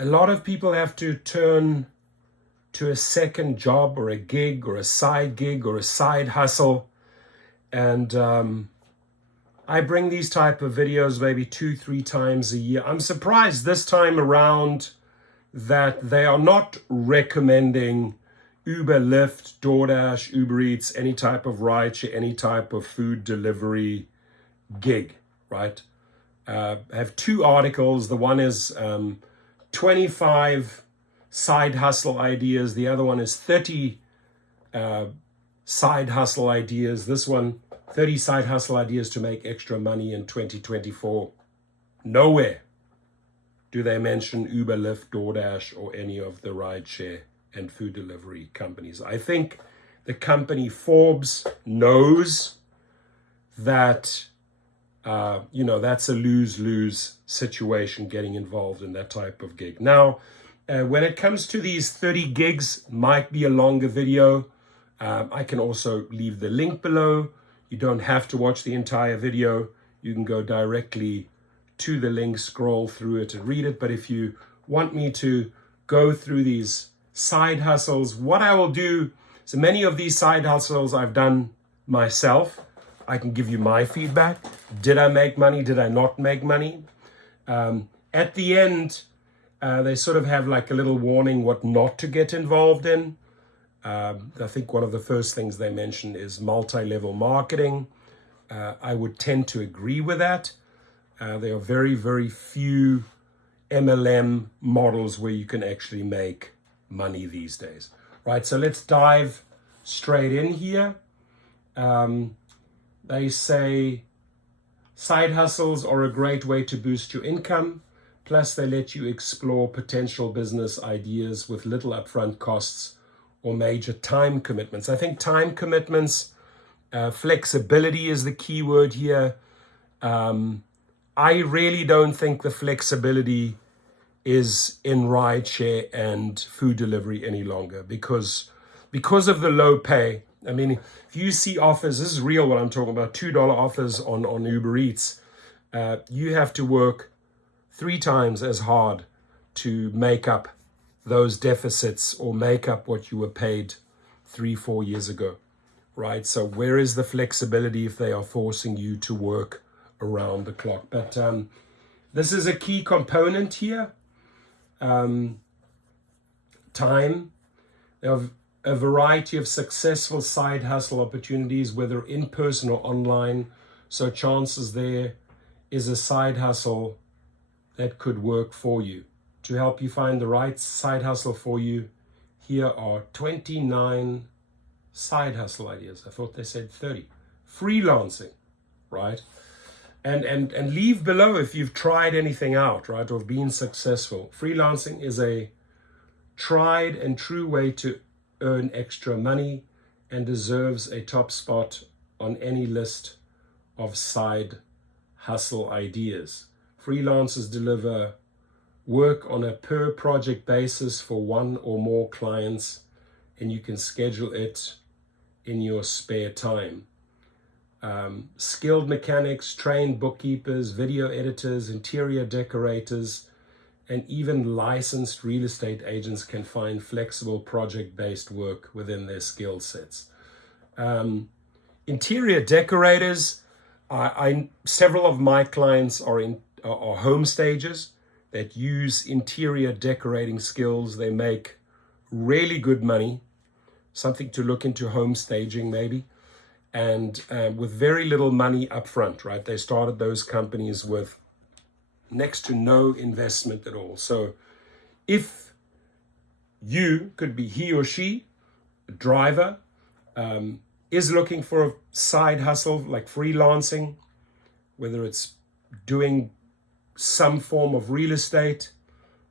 A lot of people have to turn to a second job or a gig or a side hustle. And I bring these type of videos maybe 2-3 times a year. I'm surprised this time around that they are not recommending Uber, Lyft, Doordash, Uber Eats, any type of rideshare, any type of food delivery gig, right? I have 2 articles. The one is 25 side hustle ideas. The other one is 30 side hustle ideas. This one, 30 side hustle ideas to make extra money in 2024. Nowhere do they mention Uber, Lyft, DoorDash, or any of the rideshare and food delivery companies. I think the company Forbes knows that, that's a lose-lose situation getting involved in that type of gig. Now, when it comes to these 30 gigs, might be a longer video. I can also leave the link below. You don't have to watch the entire video. You can go directly to the link, scroll through it and read it. But if you want me to go through these side hustles, what I will do, so many of these side hustles I've done myself. I can give you my feedback. Did I make money? Did I not make money? At the end, they sort of have like a little warning what not to get involved in. I think one of the first things they mention is multi-level marketing. I would tend to agree with that. There are very, very few MLM models where you can actually make money these days. Right, so let's dive straight in here. They say side hustles are a great way to boost your income. Plus, they let you explore potential business ideas with little upfront costs or major time commitments. I think time commitments, flexibility is the key word here. I really don't think the flexibility is in rideshare and food delivery any longer because of the low pay. I mean, if you see offers, this is real what I'm talking about, $2 offers on Uber Eats, you have to work 3 times as hard to make up those deficits or make up what you were paid 3-4 years ago, right? So where is the flexibility if they are forcing you to work around the clock? But this is a key component here. Time. There are a variety of successful side hustle opportunities, whether in person or online. So chances there is a side hustle that could work for you. To help you find the right side hustle for you, here are 29 side hustle ideas. I thought they said 30. Freelancing, right? And leave below if you've tried anything out, right, or been successful. Freelancing is a tried and true way to earn extra money and deserves a top spot on any list of side hustle ideas. Freelancers deliver work on a per project basis for 1 or more clients, and you can schedule it in your spare time. Skilled mechanics, trained bookkeepers, video editors, interior decorators, and even licensed real estate agents can find flexible project-based work within their skill sets. Interior decorators, several of my clients are home stagers that use interior decorating skills. They make really good money, something to look into, home staging maybe, and with very little money up front, right? They started those companies with next to no investment at all. So if you, could be he or she, a driver, is looking for a side hustle like freelancing, whether it's doing some form of real estate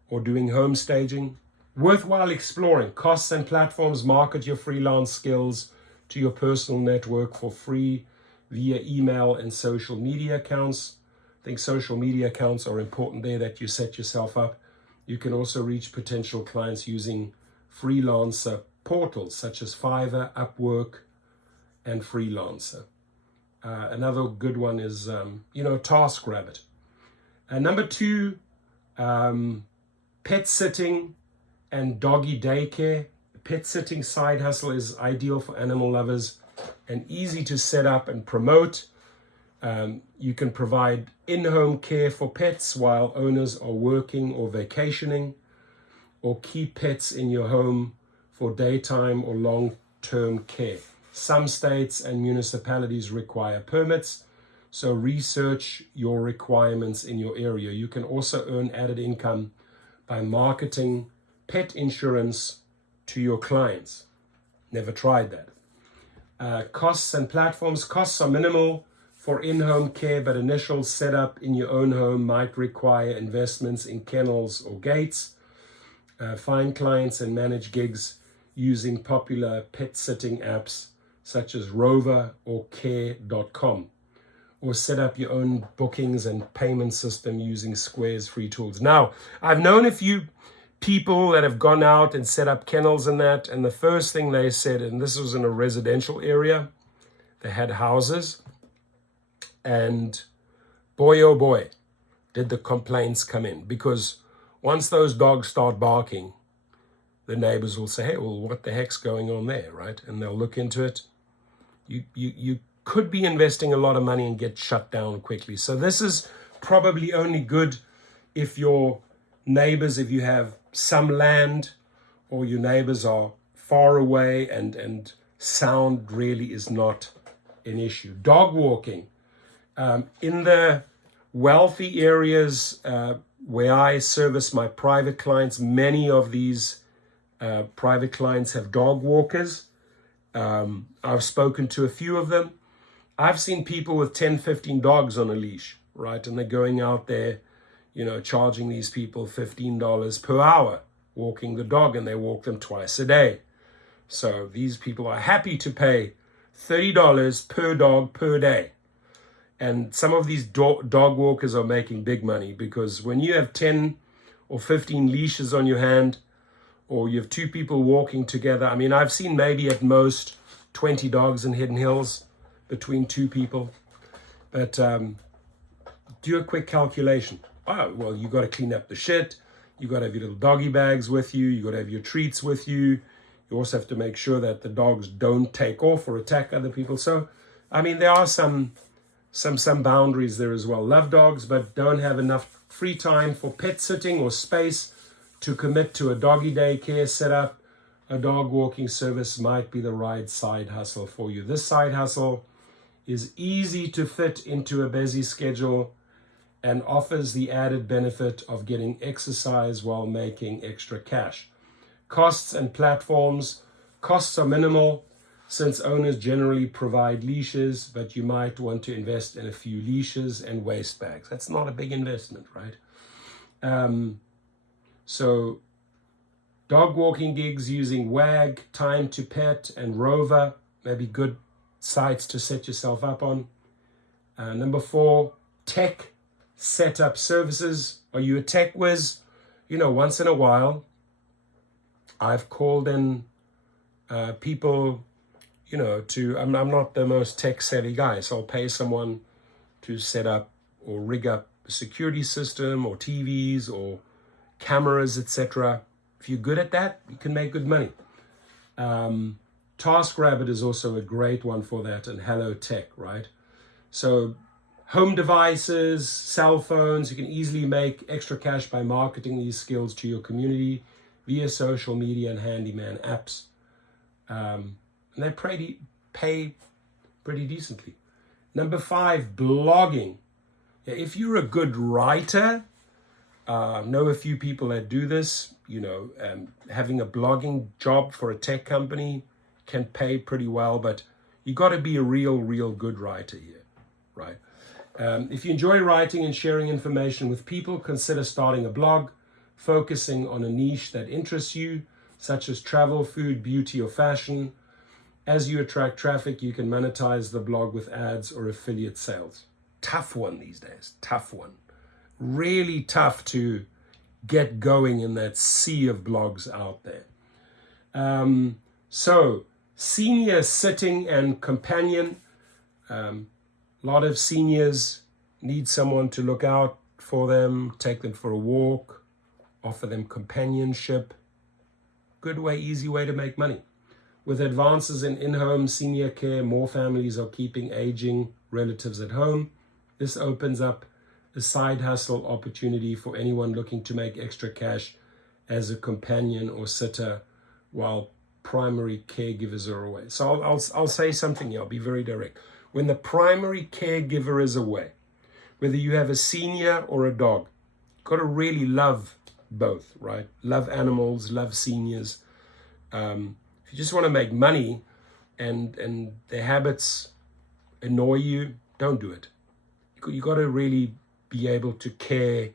or doing home staging, worthwhile exploring costs and platforms. Market your freelance skills to your personal network for free via email and social media accounts. I think social media accounts are important there, that you set yourself up. You can also reach potential clients using freelancer portals such as Fiverr, Upwork, and Freelancer. Another good one is, TaskRabbit. Number 2, Pet sitting and doggy daycare. Pet sitting side hustle is ideal for animal lovers and easy to set up and promote. You can provide in-home care for pets while owners are working or vacationing, or keep pets in your home for daytime or long-term care. Some states and municipalities require permits, so research your requirements in your area. You can also earn added income by marketing pet insurance to your clients. Never tried that. Costs and platforms. Costs are minimal for in-home care, but initial setup in your own home might require investments in kennels or gates. Find clients and manage gigs using popular pet sitting apps such as Rover or Care.com, or set up your own bookings and payment system using Square's free tools. Now, I've known a few people that have gone out and set up kennels and that, and the first thing they said, and this was in a residential area, they had houses, and boy, oh boy, did the complaints come in, because once those dogs start barking, the neighbors will say, hey, well, what the heck's going on there, right? And they'll look into it. You could be investing a lot of money and get shut down quickly. So this is probably only good if your neighbors, if you have some land or your neighbors are far away and sound really is not an issue. Dog walking. In the wealthy areas where I service my private clients, many of these private clients have dog walkers. I've spoken to a few of them. I've seen people with 10, 15 dogs on a leash, right? And they're going out there, charging these people $15 per hour, walking the dog, and they walk them twice a day. So these people are happy to pay $30 per dog per day. And some of these dog walkers are making big money, because when you have 10 or 15 leashes on your hand, or you have two people walking together, I mean, I've seen maybe at most 20 dogs in Hidden Hills between two people. But do a quick calculation. Oh, well, you got to clean up the shit. You got to have your little doggy bags with you. You got to have your treats with you. You also have to make sure that the dogs don't take off or attack other people. So, I mean, there are some boundaries there as well. Love dogs, but don't have enough free time for pet sitting or space to commit to a doggy daycare setup. A dog walking service might be the right side hustle for you. This side hustle is easy to fit into a busy schedule and offers the added benefit of getting exercise while making extra cash. Costs and platforms. Costs are minimal since owners generally provide leashes, but you might want to invest in a few leashes and waste bags. That's not a big investment, right? So dog walking gigs using WAG, Time to Pet, and Rover may be good sites to set yourself up on. Number 4, tech setup services. Are you a tech whiz? Once in a while, I've called in people, I'm not the most tech savvy guy, so I'll pay someone to set up or rig up a security system or TVs or cameras, etc. If you're good at that, you can make good money. TaskRabbit is also a great one for that, and Hello Tech, right? So home devices, cell phones, you can easily make extra cash by marketing these skills to your community via social media and handyman apps. And they pay pretty decently. Number 5, blogging. If you're a good writer, know a few people that do this. Having a blogging job for a tech company can pay pretty well, but you got to be a real good writer here, right? If you enjoy writing and sharing information with people, consider starting a blog, focusing on a niche that interests you, such as travel, food, beauty, or fashion. As you attract traffic, you can monetize the blog with ads or affiliate sales. Tough one these days, tough one. Really tough to get going in that sea of blogs out there. So, senior sitting and companion. A lot of seniors need someone to look out for them, take them for a walk offer them companionship. Good way, easy way to make money. With advances in in-home senior care, more families are keeping aging relatives at home. This opens up a side hustle opportunity for anyone looking to make extra cash as a companion or sitter while primary caregivers are away. So I'll say something here. I'll be very direct. When the primary caregiver is away, whether you have a senior or a dog, you've got to really love both, right? Love animals, love seniors. If you just want to make money and their habits annoy you, don't do it. You got to really be able to care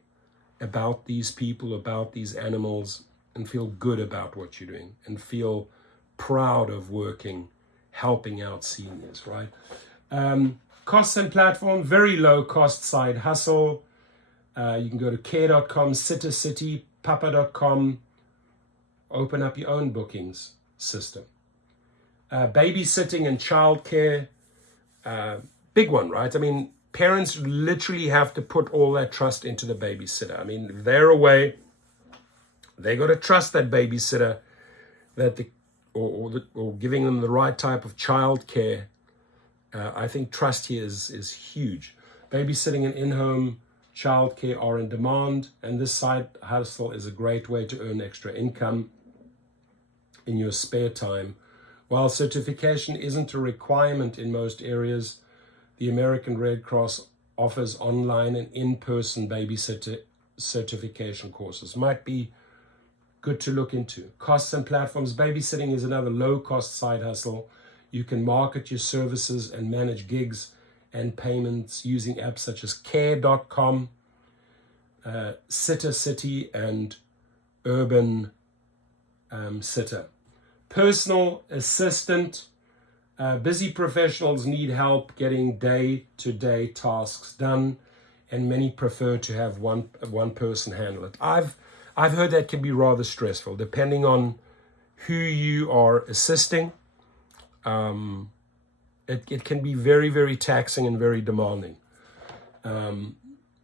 about these people, about these animals, and feel good about what you're doing and feel proud of working, helping out seniors, right? Costs and platform, very low cost side hustle. You can go to care.com, Sitter City, papa.com, open up your own bookings system. Babysitting and childcare, big one, right? I mean, parents literally have to put all that trust into the babysitter. I mean, if they're away, they got to trust that babysitter that or giving them the right type of childcare. I think trust here is huge. Babysitting and in-home childcare are in demand, and this side hustle is a great way to earn extra income in your spare time. While certification isn't a requirement in most areas, the American Red Cross offers online and in-person babysitter certification courses. Might be good to look into. Costs and platforms. Babysitting is another low-cost side hustle. You can market your services and manage gigs and payments using apps such as care.com, Sitter City, and Urban Sitter. Personal assistant. Busy professionals need help getting day-to-day tasks done, and many prefer to have one person handle it. I've heard that can be rather stressful, depending on who you are assisting. It can be very, very taxing and very demanding.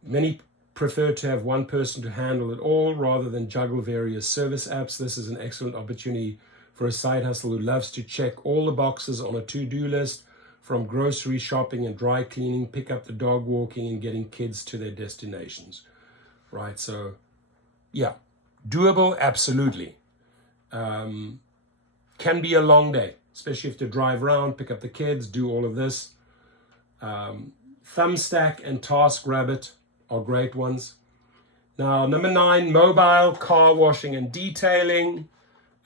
Many prefer to have one person to handle it all rather than juggle various service apps. This is an excellent opportunity for a side hustle who loves to check all the boxes on a to-do list, from grocery shopping and dry cleaning, pick up the dog walking, and getting kids to their destinations. Right, so yeah, doable, absolutely. Can be a long day, especially if you drive around, pick up the kids, do all of this. Thumbstack and TaskRabbit are great ones. Now, number 9, mobile car washing and detailing.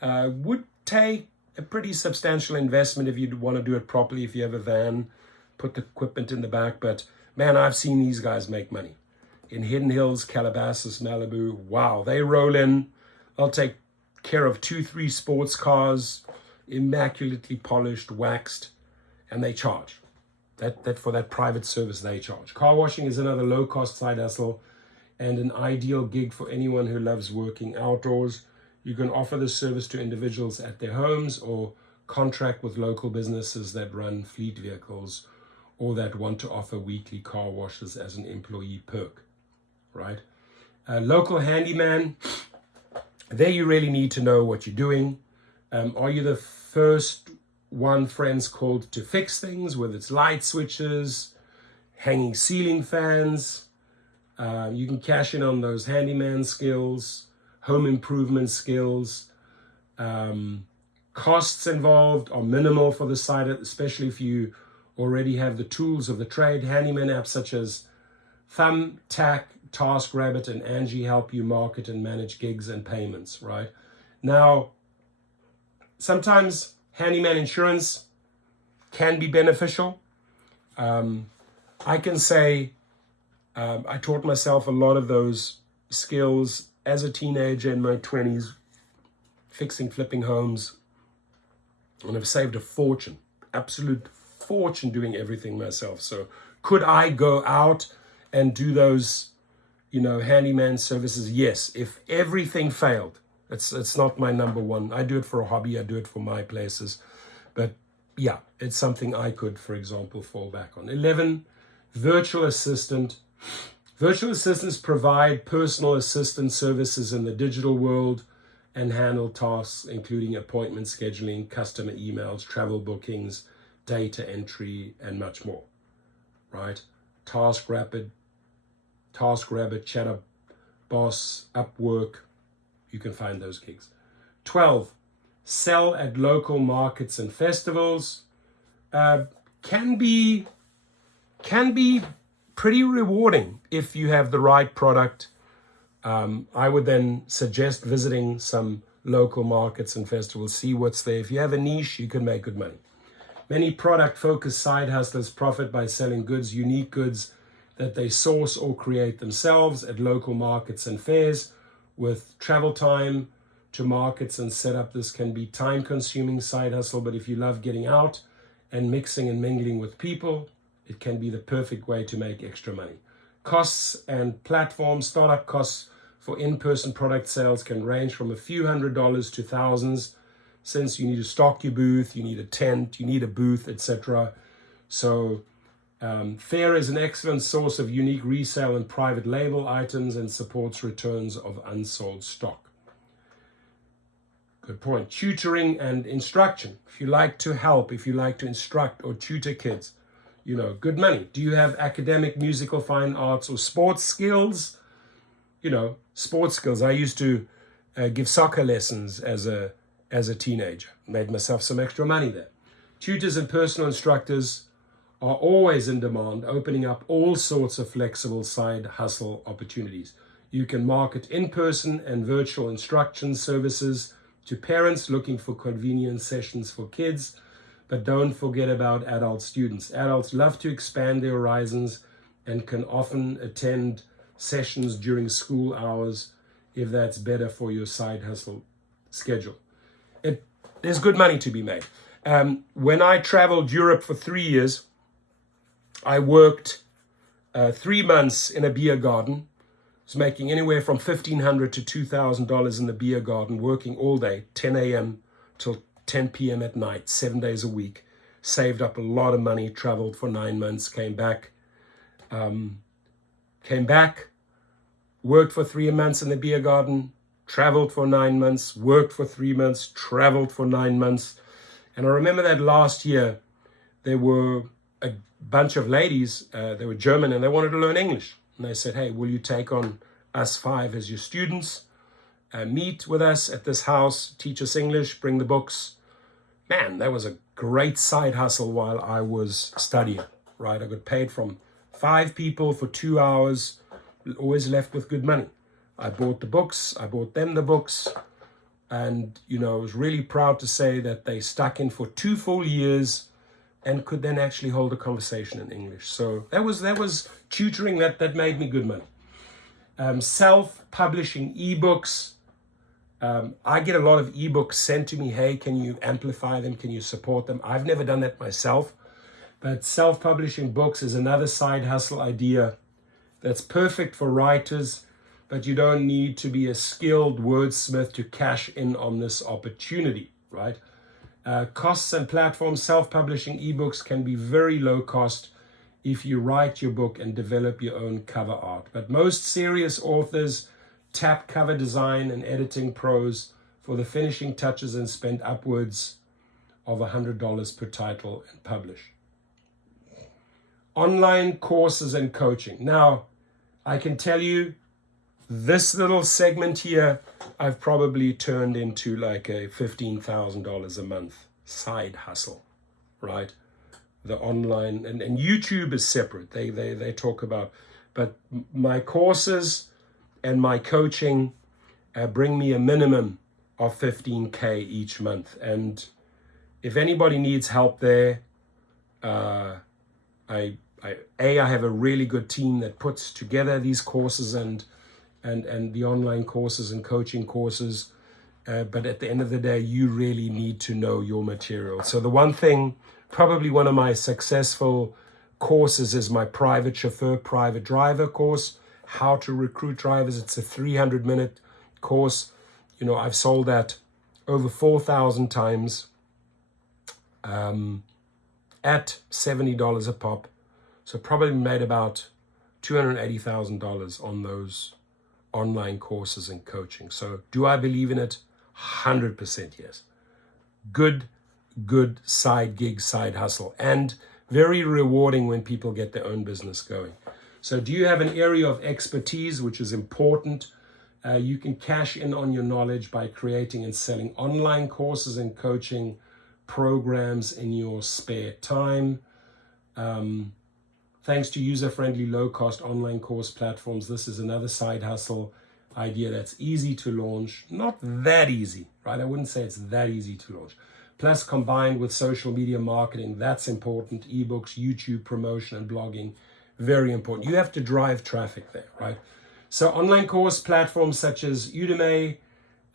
Would take a pretty substantial investment if you want to do it properly, if you have a van, put the equipment in the back. But man, I've seen these guys make money. In Hidden Hills, Calabasas, Malibu, wow, they roll in. They'll take care of 2-3 sports cars, immaculately polished, waxed, and they charge. That for that private service they charge. Car washing is another low-cost side hustle and an ideal gig for anyone who loves working outdoors. You can offer this service to individuals at their homes or contract with local businesses that run fleet vehicles or that want to offer weekly car washes as an employee perk, right? Local handyman, there you really need to know what you're doing. Are you the first one friends called to fix things, whether it's light switches, hanging ceiling fans? You can cash in on those handyman skills, home improvement skills. Costs involved are minimal for the site, especially if you already have the tools of the trade. Handyman apps such as Thumbtack, TaskRabbit, and Angie help you market and manage gigs and payments, right? Now, sometimes handyman insurance can be beneficial. I can say I taught myself a lot of those skills as a teenager in my 20s, fixing, flipping homes, and I've saved a fortune, absolute fortune doing everything myself. So could I go out and do those, handyman services? Yes, if everything failed. It's not my number one. I do it for a hobby. I do it for my places. But yeah, it's something I could, for example, fall back on. 11, virtual assistant. Virtual assistants provide personal assistant services in the digital world and handle tasks including appointment scheduling, customer emails, travel bookings, data entry, and much more, right? TaskRabbit, Chatterboss, Upwork, you can find those gigs. 12, sell at local markets and festivals. Can be pretty rewarding if you have the right product. I would then suggest visiting some local markets and festivals, see what's there. If you have a niche, you can make good money. Many product-focused side hustlers profit by selling goods, unique goods that they source or create themselves at local markets and fairs. With travel time to markets and setup, this can be time-consuming side hustle, but if you love getting out and mixing and mingling with people, it can be the perfect way to make extra money. Costs and platforms. Startup costs for in-person product sales can range from a few $100s to thousands, since you need to stock your booth, you need a tent, you need a booth, etc. So Fair is an excellent source of unique resale and private label items and supports returns of unsold stock. Good point. Tutoring and instruction. If you like to help, if you like to instruct or tutor kids, you know, good money. Do you have academic, musical, fine arts, or sports skills? You know, sports skills. I used to give soccer lessons as a teenager. Made myself some extra money there. Tutors and personal instructors are always in demand, opening up all sorts of flexible side hustle opportunities. You can market in-person and virtual instruction services to parents looking for convenient sessions for kids, but don't forget about adult students. Adults love to expand their horizons and can often attend sessions during school hours if that's better for your side hustle schedule. There's good money to be made. When I traveled Europe for 3 years, I worked 3 months in a beer garden. I was making anywhere from $1,500 to $2,000 in the beer garden, working all day, 10 a.m. till 10 p.m. at night, 7 days a week. Saved up a lot of money, traveled for 9 months, came back, worked for 3 months in the beer garden, traveled for 9 months, worked for 3 months, traveled for 9 months. And I remember that last year, there were a bunch of ladies, they were German and they wanted to learn English. And they said, hey, will you take on us 5 as your students? Meet with us at this house, teach us English, bring the books. Man, that was a great side hustle while I was studying, right? I got paid from 5 people for 2 hours, always left with good money. I bought the books, I bought them the books, and, you know, I was really proud to say that they stuck in for 2 full years and could then actually hold a conversation in English. So that was tutoring that made me good money. Self-publishing ebooks. I get a lot of ebooks sent to me. Hey, can you amplify them? Can you support them? I've never done that myself, but self-publishing books is another side hustle idea that's perfect for writers, but you don't need to be a skilled wordsmith to cash in on this opportunity, right? Costs and platforms. Self-publishing ebooks can be very low cost if you write your book and develop your own cover art. But most serious authors tap cover design and editing pros for the finishing touches and spend upwards of $100 per title and publish. Online courses and coaching. Now, I can tell you, this little segment here, I've probably turned into like a $15,000 a month side hustle, right? The online, and YouTube is separate. They talk about, but my courses and my coaching bring me a minimum of $15K each month. And if anybody needs help there, I have a really good team that puts together these courses and the online courses and coaching courses. But at the end of the day, you really need to know your material. So the one thing, probably one of my successful courses is my private chauffeur, private driver course, how to recruit drivers. It's a 300-minute course. You know, I've sold that over 4,000 times at $70 a pop. So probably made about $280,000 on those online courses and coaching. So do I believe in it? 100% yes. Good side gig, side hustle, and very rewarding when people get their own business going. So do you have an area of expertise, which is important? You can cash in on your knowledge by creating and selling online courses and coaching programs in your spare time. Thanks to user-friendly, low-cost online course platforms, this is another side hustle idea that's easy to launch. Not that easy, right? I wouldn't say it's that easy to launch. Plus, combined with social media marketing, that's important. Ebooks, YouTube promotion, and blogging, very important. You have to drive traffic there, right? So online course platforms such as Udemy,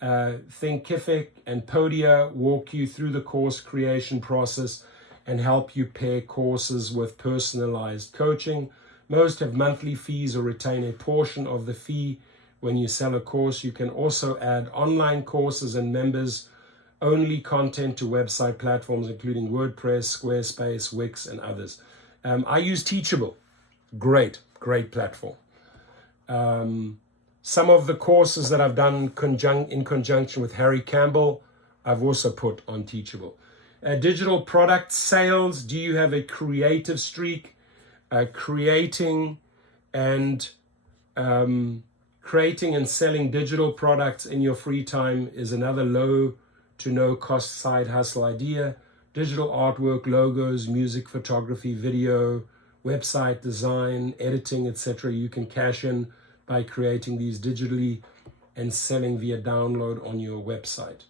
Thinkific, and Podia walk you through the course creation process and help you pair courses with personalized coaching. Most have monthly fees or retain a portion of the fee when you sell a course. You can also add online courses and members-only content to website platforms, including WordPress, Squarespace, Wix, and others. I use Teachable. Great platform. Some of the courses that I've done in conjunction with Harry Campbell, I've also put on Teachable. Digital product sales. Do you have a creative streak? Creating and selling digital products in your free time is another low to no cost side hustle idea. Digital artwork, logos, music, photography, video, website design, editing, etc. You can cash in by creating these digitally and selling via download on your website.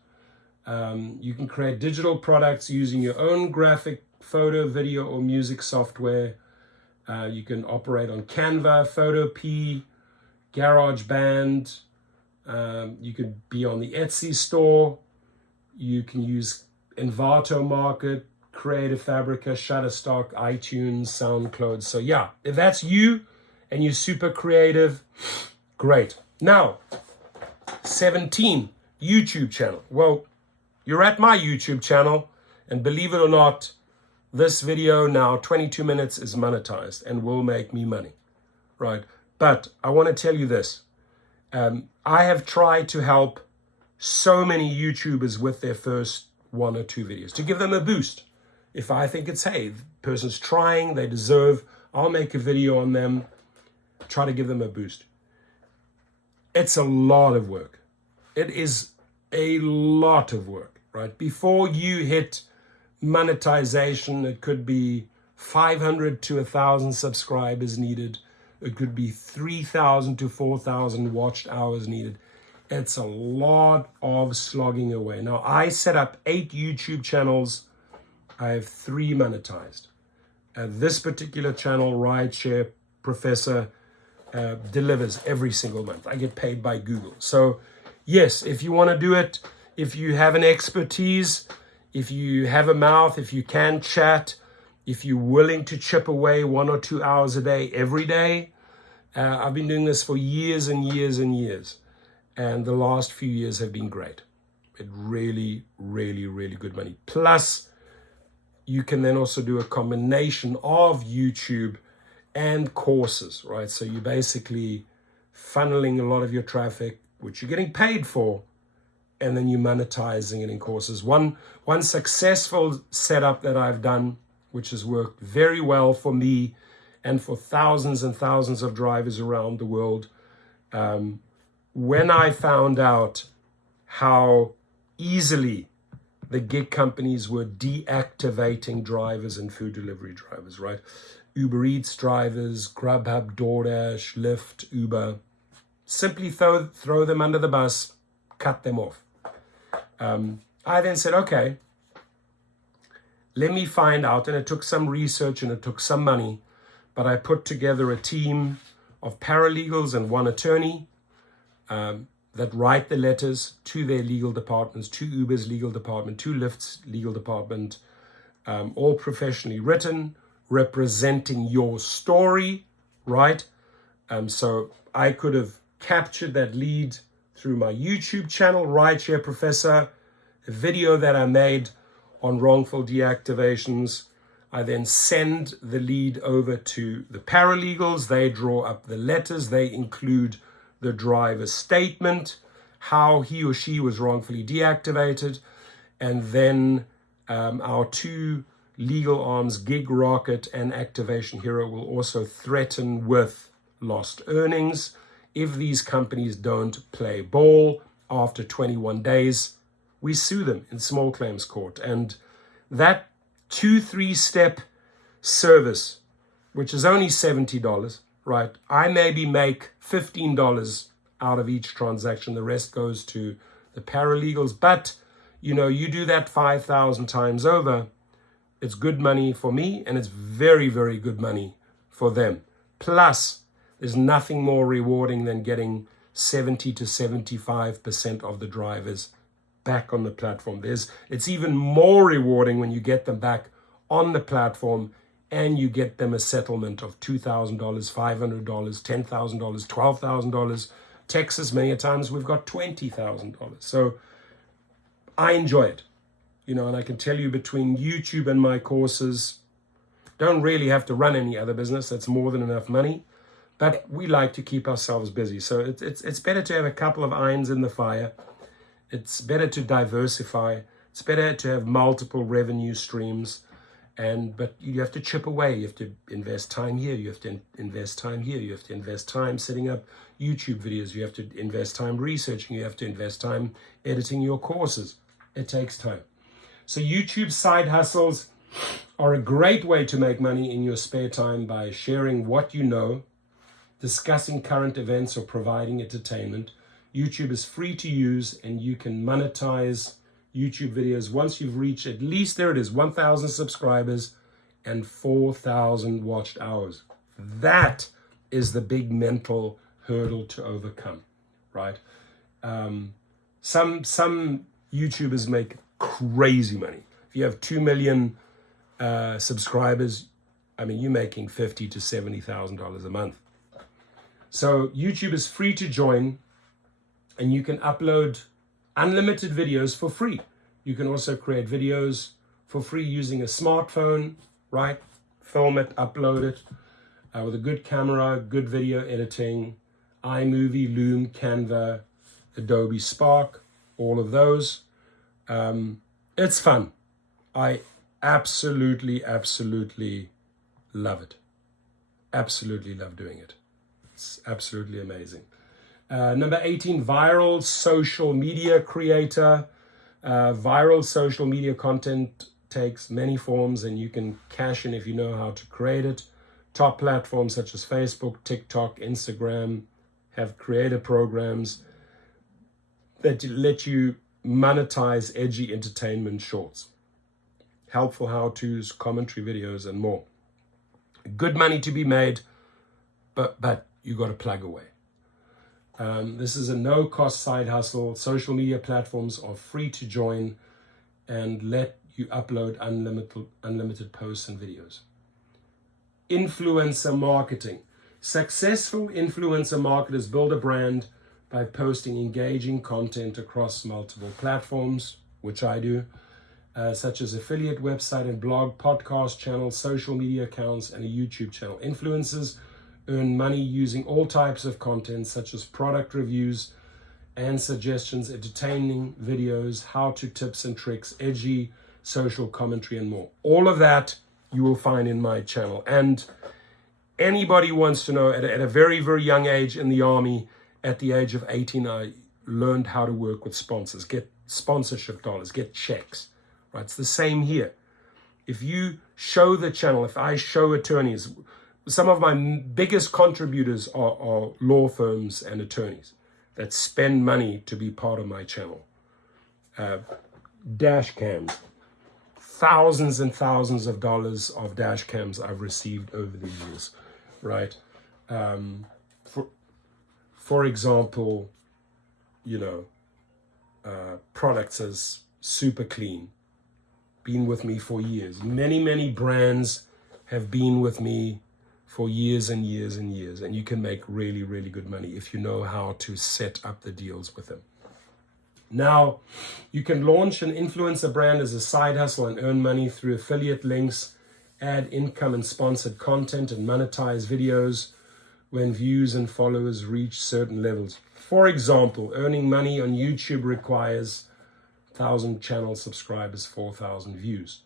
You can create digital products using your own graphic, photo, video, or music software. You can operate on Canva, Photopea, GarageBand. You could be on the Etsy store. You can use Envato Market, Creative Fabrica, Shutterstock, iTunes, SoundCloud. So yeah, if that's you and you're super creative, great. Now, 17, YouTube channel. Well, you're at my YouTube channel, and believe it or not, this video now, 22 minutes, is monetized and will make me money, right? But I want to tell you this. I have tried to help so many YouTubers with their first 1 or 2 videos to give them a boost. If I think it's, hey, the person's trying, they deserve, I'll make a video on them, try to give them a boost. It's a lot of work. It is a lot of work, right? Before you hit monetization, it could be 500 to 1,000 subscribers needed. It could be 3,000 to 4,000 watched hours needed. It's a lot of slogging away. Now, I set up 8 YouTube channels. I have 3 monetized. This particular channel, Rideshare Professor, delivers every single month. I get paid by Google. So yes, if you want to do it, if you have an expertise, if you have a mouth, if you can chat, if you're willing to chip away 1 or 2 hours a day, every day. I've been doing this for years and years and years. And the last few years have been great. It really, really, really good money. Plus, you can then also do a combination of YouTube and courses, right? So you're basically funneling a lot of your traffic, which you're getting paid for, and then you're monetizing it in courses. One successful setup that I've done, which has worked very well for me and for thousands and thousands of drivers around the world, when I found out how easily the gig companies were deactivating drivers and food delivery drivers, right? Uber Eats drivers, Grubhub, Doordash, Lyft, Uber. Simply throw them under the bus, cut them off. I then said, okay, let me find out. And it took some research and it took some money, but I put together a team of paralegals and 1 attorney that write the letters to their legal departments, to Uber's legal department, to Lyft's legal department, all professionally written, representing your story, right? So I could have captured that lead through my YouTube channel, Rideshare Professor, a video that I made on wrongful deactivations. I then send the lead over to the paralegals. They draw up the letters. They include the driver's statement, how he or she was wrongfully deactivated, and then our two legal arms, Gig Rocket and Activation Hero, will also threaten with lost earnings if these companies don't play ball. After 21 days, we sue them in small claims court. And that 2-3 step service, which is only $70, right? I maybe make $15 out of each transaction. The rest goes to the paralegals. But, you know, you do that 5,000 times over, it's good money for me, and it's very, very good money for them. Plus, there's nothing more rewarding than getting 70 to 75% of the drivers back on the platform. It's even more rewarding when you get them back on the platform and you get them a settlement of $2,000, $500, $10,000, $12,000. Texas, many a times we've got $20,000. So I enjoy it, you know, and I can tell you between YouTube and my courses, don't really have to run any other business. That's more than enough money. But we like to keep ourselves busy. So it's better to have a couple of irons in the fire. It's better to diversify. It's better to have multiple revenue streams. But you have to chip away. You have to invest time here. You have to invest time here. You have to invest time setting up YouTube videos. You have to invest time researching. You have to invest time editing your courses. It takes time. So YouTube side hustles are a great way to make money in your spare time by sharing what you know, discussing current events, or providing entertainment. YouTube is free to use, and you can monetize YouTube videos once you've reached at least, there it is, 1,000 subscribers and 4,000 watched hours. That is the big mental hurdle to overcome, right? Some YouTubers make crazy money. If you have 2 million subscribers, I mean, you're making $50,000 to $70,000 a month. So YouTube is free to join, and you can upload unlimited videos for free. You can also create videos for free using a smartphone, right? Film it, upload it with a good camera, good video editing, iMovie, Loom, Canva, Adobe Spark, all of those. It's fun. I absolutely love it. Absolutely love doing it. It's absolutely amazing. Number 18, viral social media creator. Viral social media content takes many forms, and you can cash in if you know how to create it. Top platforms such as Facebook, TikTok, Instagram have creator programs that let you monetize edgy entertainment shorts, helpful how-tos, commentary videos, and more. Good money to be made, but you got to plug away. This is a no-cost side hustle. Social media platforms are free to join and let you upload unlimited posts and videos. Influencer marketing. Successful influencer marketers build a brand by posting engaging content across multiple platforms, which I do, such as affiliate website and blog, podcast channels, social media accounts, and a YouTube channel. Influencers earn money using all types of content, such as product reviews and suggestions, entertaining videos, how-to tips and tricks, edgy social commentary, and more. All of that you will find in my channel. And anybody wants to know, at a very, very young age in the Army, at the age of 18, I learned how to work with sponsors, get sponsorship dollars, get checks. Right? It's the same here. If you show the channel, if I show attorneys, some of my biggest contributors are law firms and attorneys that spend money to be part of my channel. Dash cams. Thousands and thousands of dollars of dash cams I've received over the years, right? For example, you know, products as Super Clean, been with me for years. Many brands have been with me for years and years and years, and you can make really, really good money if you know how to set up the deals with them. Now, you can launch an influencer brand as a side hustle and earn money through affiliate links add income and sponsored content, and monetize videos when views and followers reach certain levels. For example, earning money on YouTube requires 1,000 channel subscribers, 4,000 views.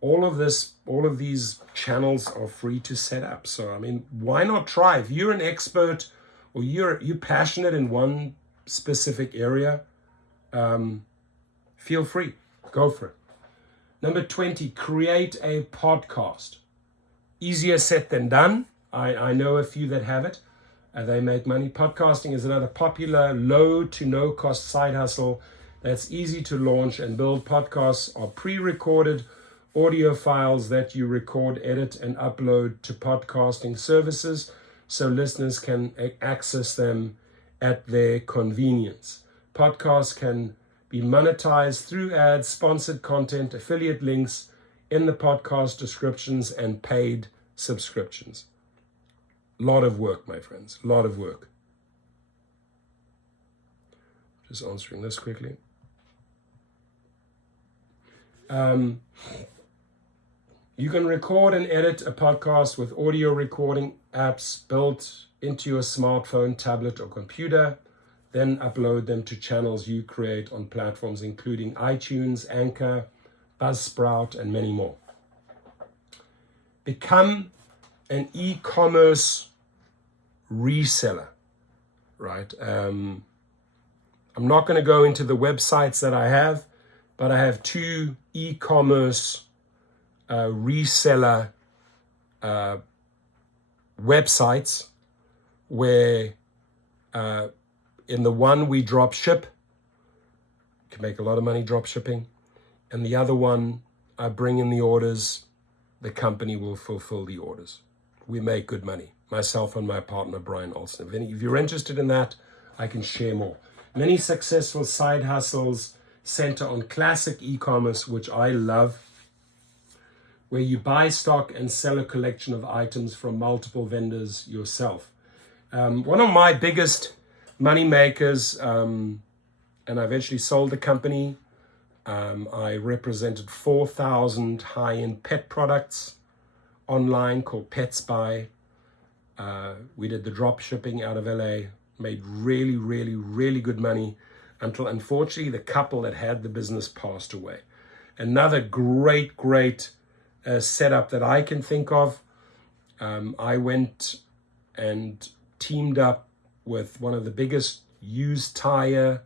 All of these channels are free to set up. So, I mean, why not try? If you're an expert or you're passionate in one specific area, feel free, go for it. Number 20, create a podcast. Easier said than done. I know a few that have it. They make money. Podcasting is another popular low to no cost side hustle that's easy to launch and build. Podcasts are pre-recorded audio files that you record, edit, and upload to podcasting services so listeners can access them at their convenience. Podcasts can be monetized through ads, sponsored content, affiliate links in the podcast descriptions, and paid subscriptions. Lot of work, my friends, a lot of work. Just answering this quickly. You can record and edit a podcast with audio recording apps built into your smartphone, tablet, or computer, then upload them to channels you create on platforms including iTunes, Anchor, Buzzsprout, and many more. Become an e-commerce reseller, right? I'm not going to go into the websites that I have, but I have 2 e-commerce reseller websites where in the one we drop ship, can make a lot of money drop shipping, and the other one I bring in the orders, the company will fulfill the orders. We make good money, myself and my partner Brian Olsen. If you're interested in that, I can share more. Many successful side hustles center on classic e-commerce, which I love, where you buy stock and sell a collection of items from multiple vendors yourself. One of my biggest money makers, and I eventually sold the company. I represented 4,000 high-end pet products online called Pets Buy. We did the drop shipping out of LA, made really, really, really good money until unfortunately the couple that had the business passed away. Another great setup that I can think of, I went and teamed up with one of the biggest used tires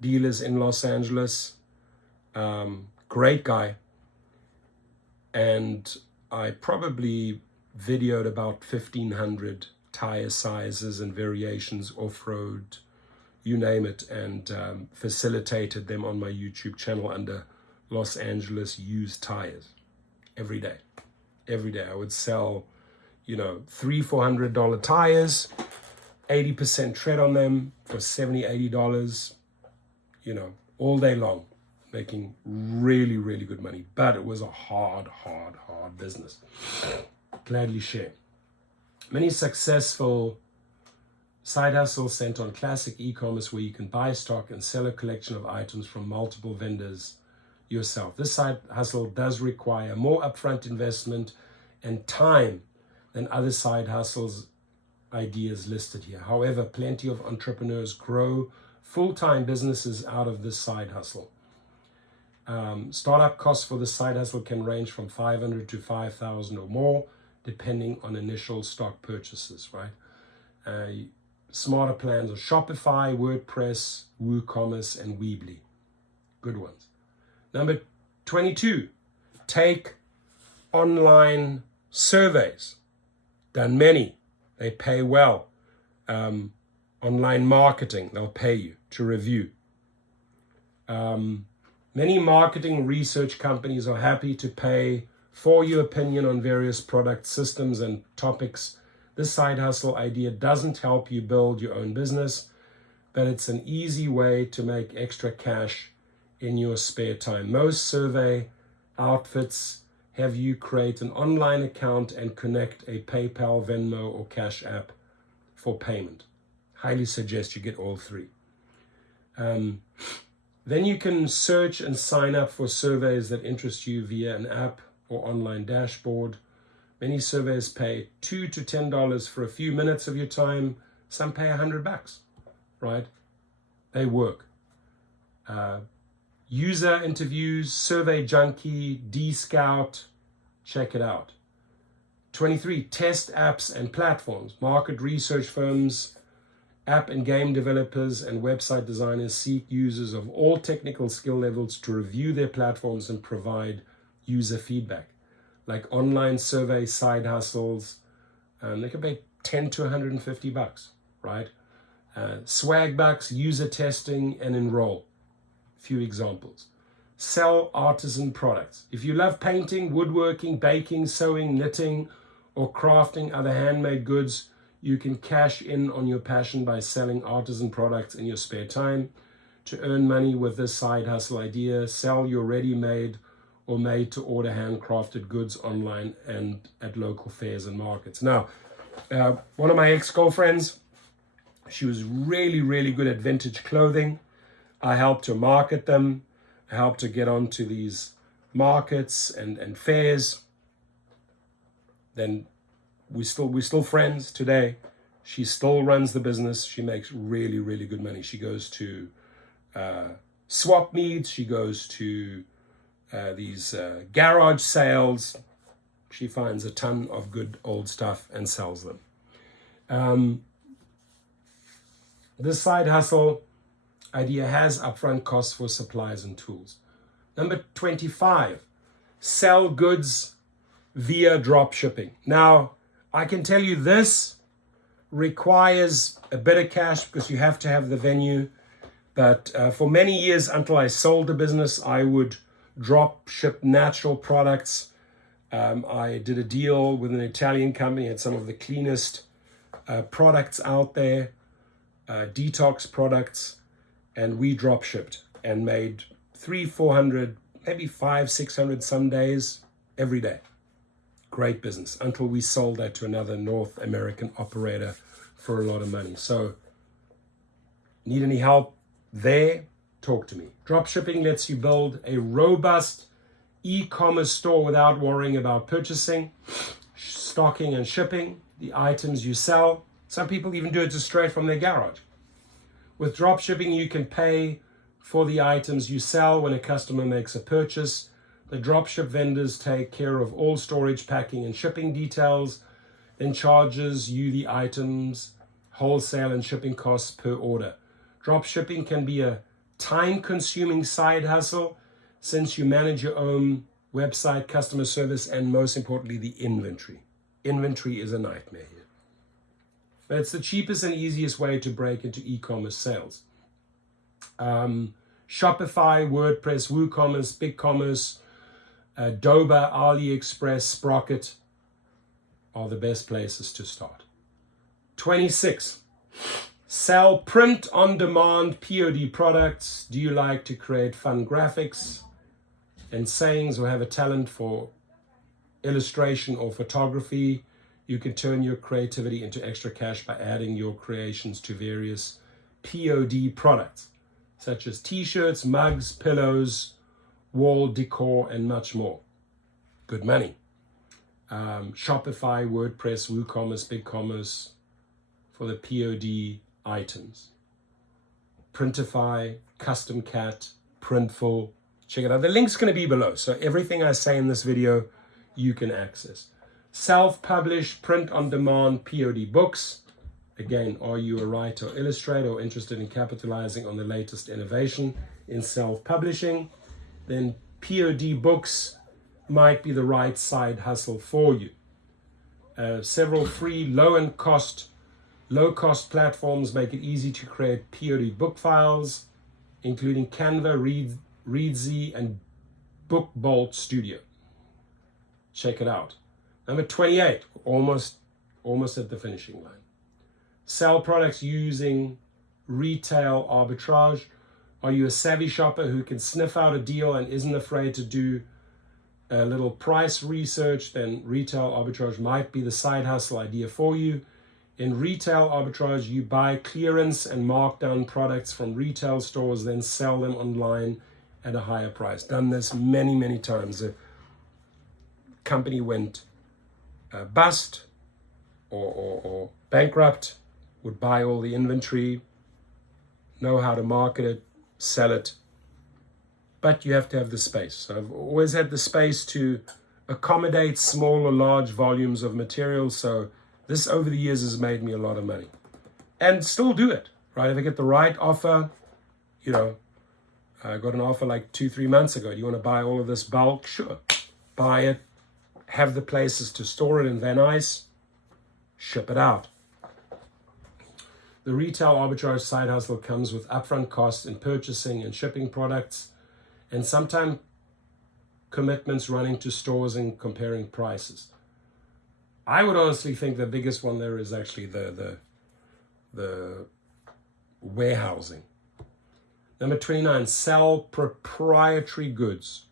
dealers in Los Angeles. Great guy. And I probably videoed about 1,500 tire sizes and variations, off-road, you name it, and facilitated them on my YouTube channel under Los Angeles used tires every day. I would sell, $300-$400 tires, 80% tread on them for $70-$80, all day long, making really, really good money. But it was a hard business. Gladly share. Many successful side hustles centered on classic e-commerce where you can buy stock and sell a collection of items from multiple vendors yourself. This side hustle does require more upfront investment and time than other side hustles ideas listed here. However, plenty of entrepreneurs grow full-time businesses out of this side hustle. Startup costs for the side hustle can range from $500 to $5,000 or more, depending on initial stock purchases, right? Smarter plans are Shopify, WordPress, WooCommerce, and Weebly. Good ones. Number 22, take online surveys. Done many. They pay well. Online marketing, they'll pay you to review. Many marketing research companies are happy to pay for your opinion on various product systems and topics. This side hustle idea doesn't help you build your own business, but it's an easy way to make extra cash in your spare time. Most survey outfits have you create an online account and connect a PayPal, Venmo, or Cash App for payment. Highly suggest you get all 3. Then you can search and sign up for surveys that interest you via an app or online dashboard. Many surveys pay $2 to $10 for a few minutes of your time. Some pay $100, right? They work. User interviews, Survey Junkie, D-Scout, check it out. 23, test apps and platforms. Market research firms, app and game developers and website designers seek users of all technical skill levels to review their platforms and provide user feedback. Like online survey side hustles, they can pay $10 to $150, right? Swag bucks, user testing, and enroll. Few examples. Sell artisan products. If you love painting, woodworking, baking, sewing, knitting, or crafting other handmade goods, you can cash in on your passion by selling artisan products in your spare time. To earn money with this side hustle idea, sell your ready-made or made-to-order handcrafted goods online and at local fairs and markets. Now, one of my ex-girlfriends, she was really, really good at vintage clothing. I helped her market them. I helped her get onto these markets and fairs. Then we're still friends today. She still runs the business. She makes really, really good money. She goes to swap meets. She goes to these garage sales. She finds a ton of good old stuff and sells them. This side hustle idea has upfront costs for supplies and tools. Number 25, sell goods via dropshipping. Now, I can tell you this requires a bit of cash because you have to have the venue. But for many years, until I sold the business, I would drop ship natural products. I did a deal with an Italian company, had some of the cleanest products out there, detox products, and we drop shipped and made 300-400, maybe 500-600 some days every day. Great business until we sold that to another North American operator for a lot of money. So, need any help there? Talk to me. Dropshipping lets you build a robust e-commerce store without worrying about purchasing, stocking, and shipping the items you sell. Some people even do it just straight from their garage. With dropshipping, you can pay for the items you sell when a customer makes a purchase. The dropship vendors take care of all storage, packing, and shipping details, then charges you the items, wholesale and shipping costs per order. Dropshipping can be a time-consuming side hustle since you manage your own website, customer service, and most importantly, the inventory. Inventory is a nightmare here. But it's the cheapest and easiest way to break into e-commerce sales. Shopify, WordPress, WooCommerce, BigCommerce, Doba, AliExpress, Sprocket are the best places to start. 26. Sell print-on-demand POD products. Do you like to create fun graphics and sayings or have a talent for illustration or photography? You can turn your creativity into extra cash by adding your creations to various POD products, such as t-shirts, mugs, pillows, wall decor, and much more. Good money. Shopify, WordPress, WooCommerce, BigCommerce for the POD items. Printify, Custom Cat, Printful. Check it out. The link's going to be below. So everything I say in this video, you can access. Self-published, print-on-demand POD books. Again, are you a writer or illustrator or interested in capitalizing on the latest innovation in self-publishing? Then POD books might be the right side hustle for you. Several free low-cost platforms make it easy to create POD book files, including Canva, Readsy, and BookBolt Studio. Check it out. Number 28, almost at the finishing line. Sell products using retail arbitrage. Are you a savvy shopper who can sniff out a deal and isn't afraid to do a little price research? Then retail arbitrage might be the side hustle idea for you. In retail arbitrage, you buy clearance and markdown products from retail stores, then sell them online at a higher price. Done this many, many times. A company went bust or bankrupt, would buy all the inventory, know how to market it, sell it, but you have to have the space. So I've always had the space to accommodate small or large volumes of material. So this over the years has made me a lot of money, and still do it, right? If I get the right offer, you know, I got an offer like 2-3 months ago. Do you want to buy all of this bulk? Sure. Buy it, have the places to store it in Van Nuys, ship it out. The retail arbitrage side hustle comes with upfront costs in purchasing and shipping products, and sometimes commitments running to stores and comparing prices. I would honestly think the biggest one there is actually the warehousing. Number 29, sell proprietary goods.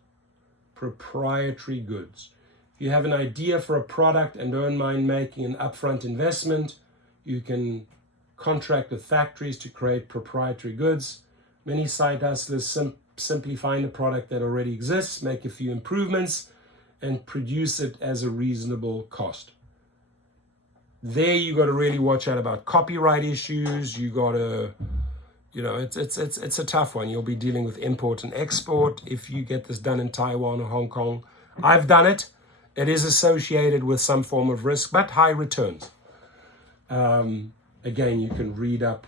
Proprietary goods. If you have an idea for a product and don't mind making an upfront investment, you can contract with factories to create proprietary goods. Many side hustlers simply find a product that already exists, make a few improvements, and produce it as a reasonable cost. There you got to really watch out about copyright issues. You got to, you know, it's a tough one. You'll be dealing with import and export if you get this done in Taiwan or Hong Kong. I've done it. It is associated with some form of risk, but high returns. Again, you can read up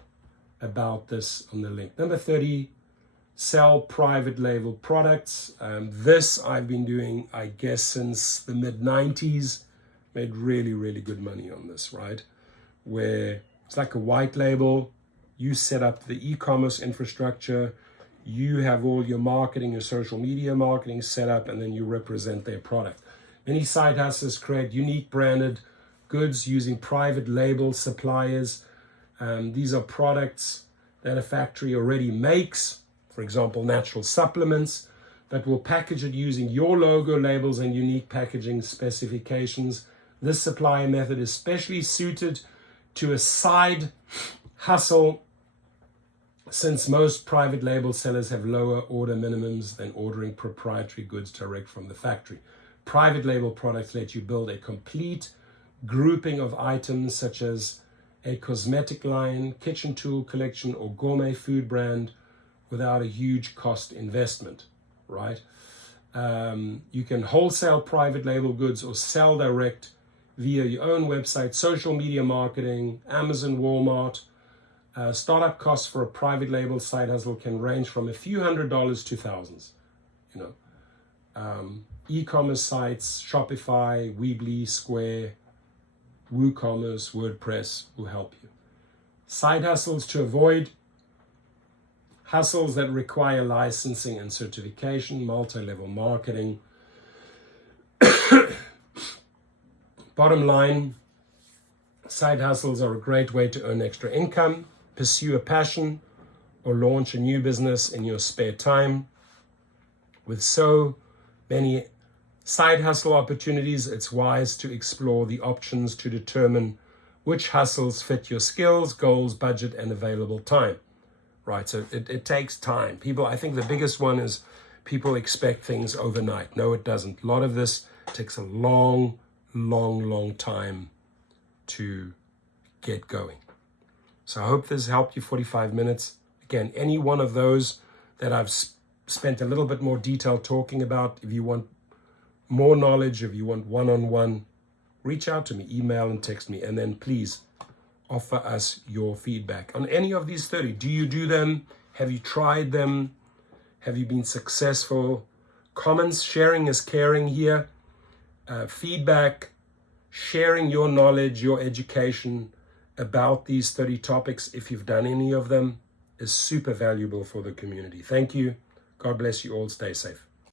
about this on the link. Number 30, sell private label products. This I've been doing, I guess, since the mid-90s. Made really, really good money on this, right? Where it's like a white label. You set up the e-commerce infrastructure. You have all your marketing, your social media marketing set up, and then you represent their product. Many side hustlers create unique branded goods using private label suppliers. These are products that a factory already makes, for example, natural supplements, but will package it using your logo, labels, and unique packaging specifications. This supplier method is specially suited to a side hustle, since most private label sellers have lower order minimums than ordering proprietary goods direct from the factory. Private label products let you build a complete grouping of items such as a cosmetic line, kitchen tool collection, or gourmet food brand without a huge cost investment, right? You can wholesale private label goods or sell direct via your own website, social media marketing, Amazon, Walmart. Startup costs for a private label side hustle can range from a few $100s to thousands. You know, e-commerce sites, Shopify, Weebly, Square, WooCommerce, WordPress will help you. Side hustles to avoid: hustles that require licensing and certification, multi-level marketing. Bottom line, side hustles are a great way to earn extra income, pursue a passion, or launch a new business in your spare time. With so many side hustle opportunities, it's wise to explore the options to determine which hustles fit your skills, goals, budget, and available time. Right, so it takes time. I think the biggest one is people expect things overnight. No, it doesn't. A lot of this takes a long time to get going. So I hope this helped you. 45 minutes. Again, any one of those that I've spent a little bit more detail talking about, if you want more knowledge, if you want one-on-one, reach out to me, email and text me, and then please offer us your feedback on any of these 30. Do you do them? Have you tried them? Have you been successful? Comments, sharing is caring here. Feedback, sharing your knowledge, your education about these 30 topics, if you've done any of them, is super valuable for the community. Thank you. God bless you all. Stay safe.